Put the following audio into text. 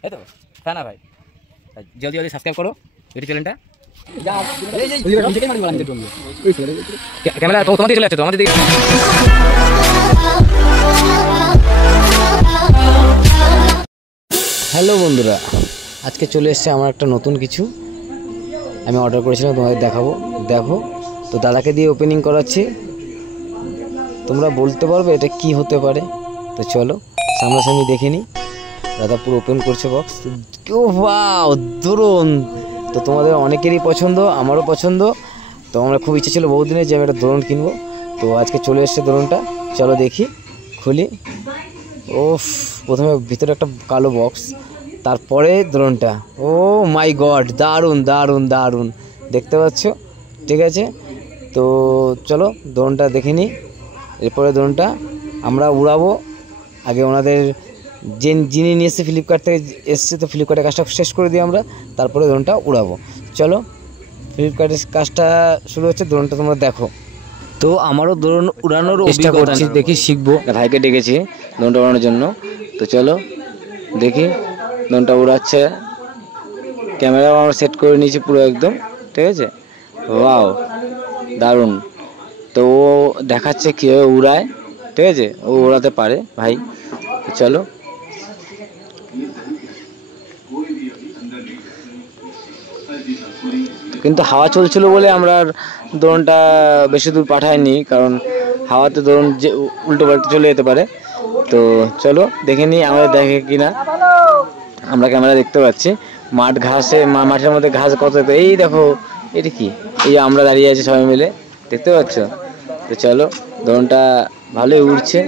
তাই তো? তা না ভাই, জলদি জলদি সাবস্ক্রাইব করো ইউটিউব চ্যানেলটা। ক্যামেরা তো তোমাদের চলে যাচ্ছে তো, আমাদের দিকে। হ্যালো বন্ধুরা, আজকে চলে এসেছে আমার একটা নতুন কিছু আমি অর্ডার করেছিলাম, তোমাদের দেখাবো। দেখো তো, দাদাকে দিয়ে ওপেনিং করাচ্ছি। তোমরা বলতে পারবে এটা কি হতে পারে? তো চলো সামনাসামনি দেখে নিই। দাদা পুরো ওপেন করছে বক্স। কেউ ওয়াও, দ্রোণ! তো তোমাদের অনেকেরই পছন্দ, আমারও পছন্দ। তো আমার খুব ইচ্ছে ছিল বহুদিনের যে আমি একটা দ্রোণ কিনবো। তো আজকে চলে এসছে দ্রোণটা। চলো দেখি, খুলি। ওফ, প্রথমে ভিতরে একটা কালো বক্স, তারপরে দ্রোণটা। ও মাই গড, দারুণ দারুণ দারুণ! দেখতে পাচ্ছ? ঠিক আছে, তো চলো দ্রোণটা দেখে নিই। এরপরে দ্রোণটা আমরা উড়াবো। আগে ওনাদের যিনি নিয়ে এসছে ফ্লিপকার্ট থেকে এসছে, তো ফ্লিপকার্টের কাজটা শেষ করে দিই আমরা, তারপরে দ্রোণটা উড়াবো। চলো ফ্লিপকার্টের কাজটা শুরু হচ্ছে, দ্রোণটা তোমরা দেখো। তো আমারও দ্রোণ উড়ানোর চেষ্টা করছি, দেখি শিখবো। ভাইকে ডেকেছি দ্রোণটা উড়ানোর জন্য। তো চলো দেখি, দ্রোণটা উড়াচ্ছে। ক্যামেরাও আমরা সেট করে নিয়েছি পুরো একদম, ঠিক আছে। ওয়াও, দারুণ! তো ও দেখাচ্ছে কীভাবে উড়ায়, ঠিক আছে। ও উড়াতে পারে ভাই। চলো কিন্তু হাওয়া চলছিল বলে আমরা আর দ্রোণটা বেশি দূর পাঠাইনি, কারণ হাওয়াতে দ্রোণ যে উল্টো পাল্টে চলে যেতে পারে। তো চলো দেখে নিই আমাদের দেখে কিনা। আমরা ক্যামেরা দেখতে পাচ্ছি মাঠ ঘাসে, মাঠের মধ্যে ঘাস কত। এই দেখো, এটা কি? এই আমরা দাঁড়িয়ে আছি সবাই মিলে, দেখতে পাচ্ছ? তো চলো, দ্রোণটা ভালোই উড়ছে।